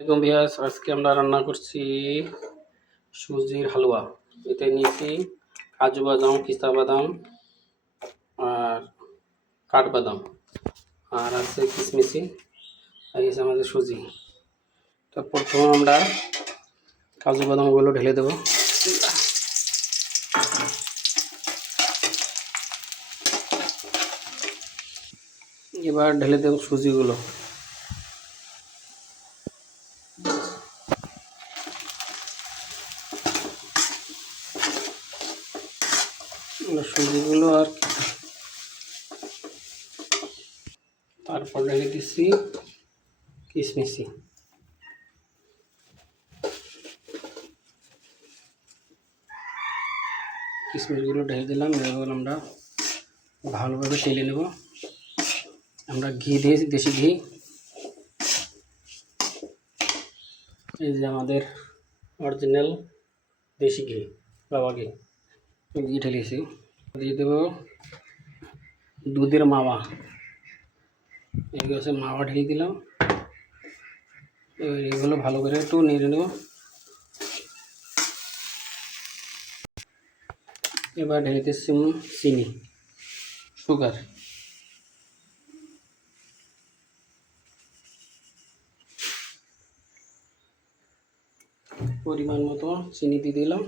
আসসালামু ভিউয়ার্স, আজকে আমরা রান্না করছি সুজির হালুয়া। এতে নিয়েছি কাজু বাদাম, পিস্তা বাদাম আর কাঠবাদাম, আর আছে কিশমিশি, আর আছে আমাদের সুজি। তো প্রথমে আমরা কাজু বাদামগুলো ঢেলে দেব। এবার ঢেলে দেব সুজিগুলো। সুজিগুলো আর তারপর ঢেলে দিচ্ছি কিশমিশি। কিশমিশগুলো ঢেলে দিলাম। এবার আমরা ভালোভাবে টেলে নেব। আমরা ঘি দিয়েছি, দেশি ঘি। এই যে আমাদের অরিজিনাল দেশি ঘি, বাবা ঘি। ঘি ঢেলেছি। দিয়ে দেব দুধের মাওয়া। এগুলো হচ্ছে মাওয়া ঢেলে দিলাম। এবার এগুলো ভালো করে একটু নেড়ে নেব। এবার ঢেলে দিচ্ছি চিনি, সুগার। পরিমাণ মতো চিনি দিয়ে দিলাম।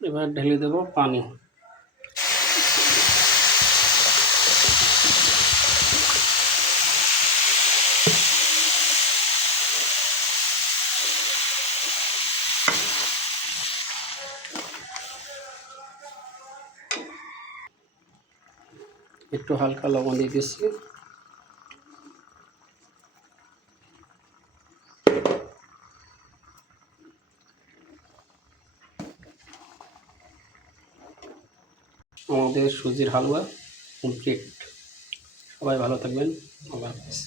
এবার ঢেলে দেব পানি। একটু হালকা লবণ দিয়ে দিচ্ছি। আমাদের সুজির হালুয়া কমপ্লিট। সবাই ভালো থাকবেন। আল্লাহ হাফেজ।